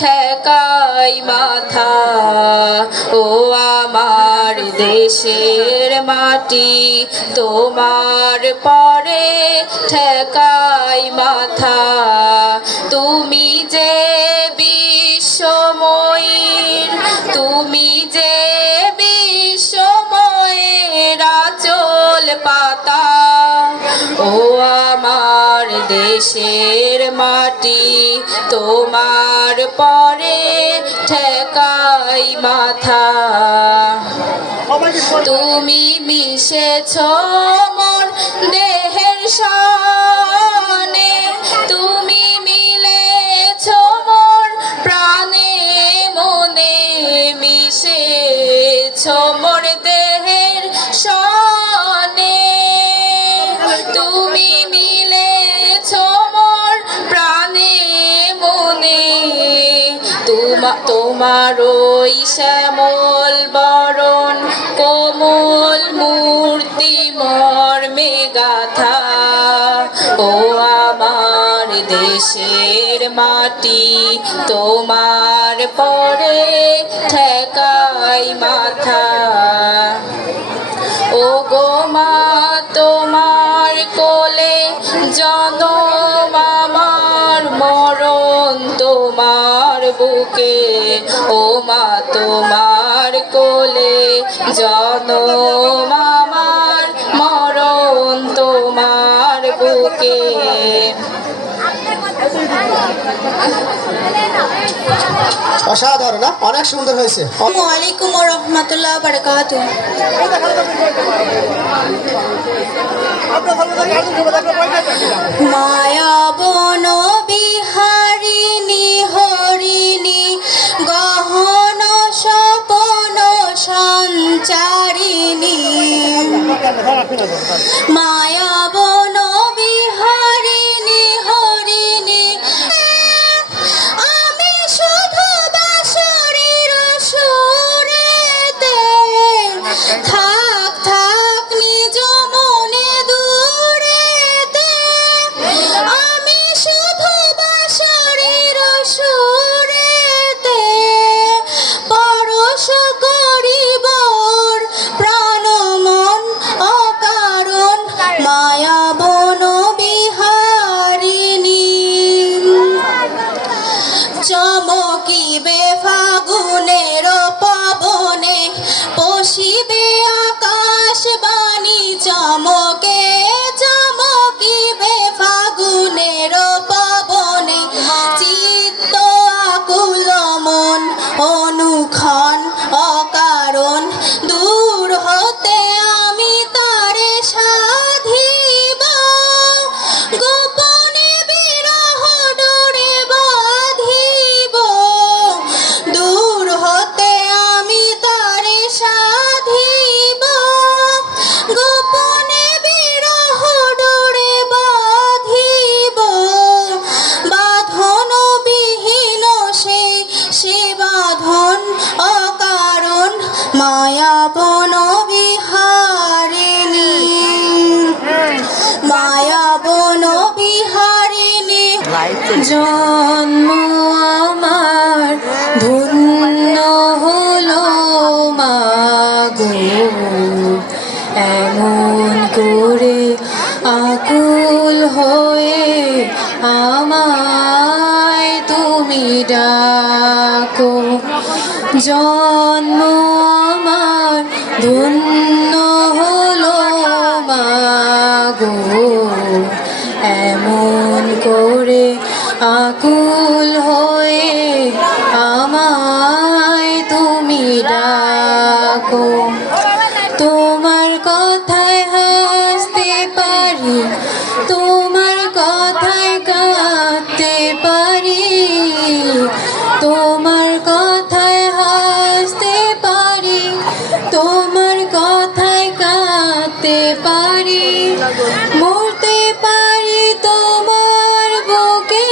ঠেকাই মাথা। ও আমার দেশের মাটি, তোমার পরে ঠেকাই মাথা। তুমি যে বিশ্বময়ীর, তুমি যে বিশ্বময়ের আঁচল পাতা। ও আমার দেশের মাটি, তোমার পরে ঠেকাই মাথা। তুমি মিশেছ মোর দেহের সনে, তুমি মিলেছ মোর প্রাণে মনে, মিশেছ মোর দেহের সনে। তুমি মিলেছ মোর প্রাণে মনে, তোমার ওই শ্যামল বরণ কোমল মূর্তি মর্মে গাথা। ও আমার দেশের মাটি, তোমার পরে ঠেকাই মাথা। ও গো মা তোমার কোলে জনম আমার, মরণ তোমার বুকে। ও মা তোমার কোলে জনম আমার, মরণ তোমার বুকে। অসাধারণ, অনেক সুন্দর হয়েছে। আসসালামু আলাইকুম ওয়া রাহমাতুল্লাহি ওয়া বারাকাতুহু। মায়া বন বিহারিণী হরিণী, গহন স্বপন সঞ্চারিণী। মায়া বন বিহারিণী হরিণী, আমি শুধু বাঁশরীর সুরেতে, থাক থাক নিজ মনে দূরেতে। আমি শুধু বাঁশরীর সুরেতে, পরশ করিব প্রাণ মন অকারণ। মায়া বন বিহারিণী, চমকিবে ফাগুনের পবনে, পশিবে আকাশ বাণী চমকে। চমকিবে ফাগুনের পবনে, চিত্ত আকুল মন অনুক্ষণ অকারণ। দূর হতে আমি তারে সাধিব, গোপনে বিরহ ডোরে বাঁধিব। দূর হতে আমি তারে সাধিব, গোপনে বিরহ ডোরে বাঁধিব। বাঁধন বিহীন সে বাঁধন অকারণ। মায়া বন বিহারিণী, মায়া বন বিহারিণী। জন্ম আমার ধন্য হলো মাগো, এমন করে আকুল হয়ে আমায় তুমি ডাকো। জন্ম আমার ধন্য হলো মাগো, এমন করে আকুল হয়ে আমায় তুমি ডাকো। তোমার কথায় হাসতে পারি, তোমার কথায় কাঁদতে পারি। তোমার কথায় হাসতে পারি, তোমার কথায় কাঁদতে পারি। মরতে পারি তোমার বুকে,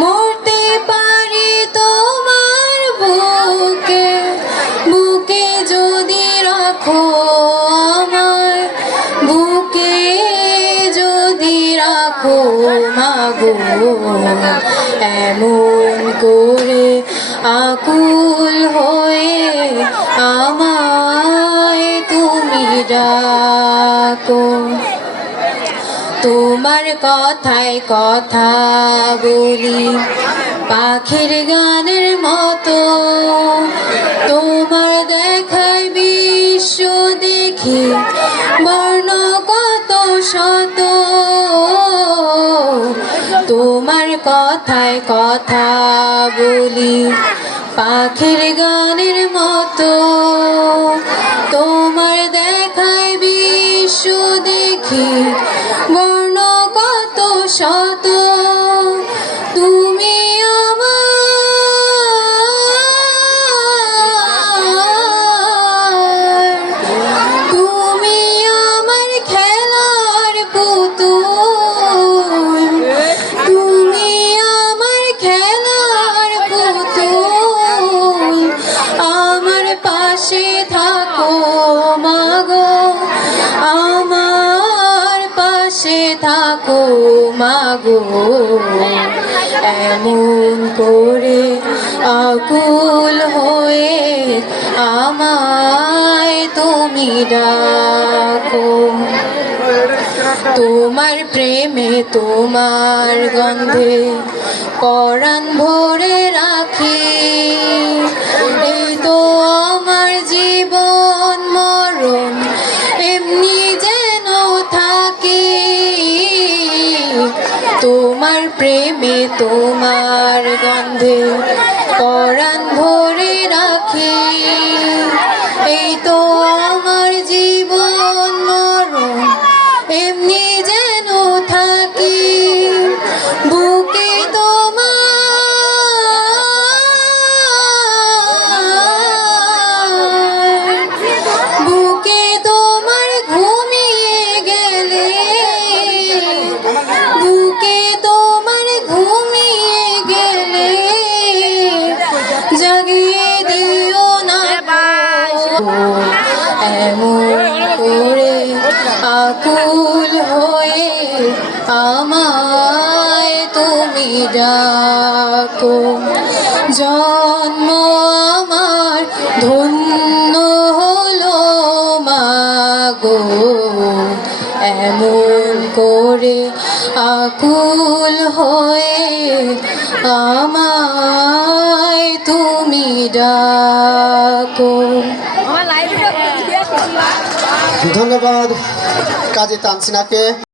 মরতে পারি তোমার বুকে। বুকে যদি রাখো আমার, বুকে যদি রাখো মাগো, এমন করে আকুল হয়ে আমায় তুমি ডাকো। তোমার কথায় কথা বলি পাখির গানের মতো, তোমার দেখায় বিশ্ব দেখি বর্ণ কত শত। তোমার কথায় কথা বলি পাখির গানের মতো, তোমার দেখায় বিশ্ব দেখি বর্ণ কত শত। তুমি তুমি আমার খেলার পুতুল, তুমি আমার খেলার পুতুল, আমার পাশে থাকো মাগো, আমার পাশে থাকো মাগো। এমন করে আকুল হয়ে আমায় তুমি ডাকো। তোমার প্রেমে তোমার গন্ধে পরাণ ভরে রাখি, এই তো আমার জীবন মরণ এমনি যেন থাকি। তোমার প্রেমে তোমার গন্ধে পরাণ ভরে রাখি, এই তো আমার জীবন মরণ এমনি যেন থাকি। বুকে বুকে তোমার ঘুমিয়ে গেলে, বুকে তোমার ঘুমিয়ে গেলে জাগিয়ে দিও না গো। এমন করে আকুল হয়ে আমায় তুমি ডাকো। জন্ম আমার ধন্য হলো মাগো, এমন করে আকুল হয়ে আমায় তুমি ডাকো। ধন্যবাদ কাজী তানসিনাকে।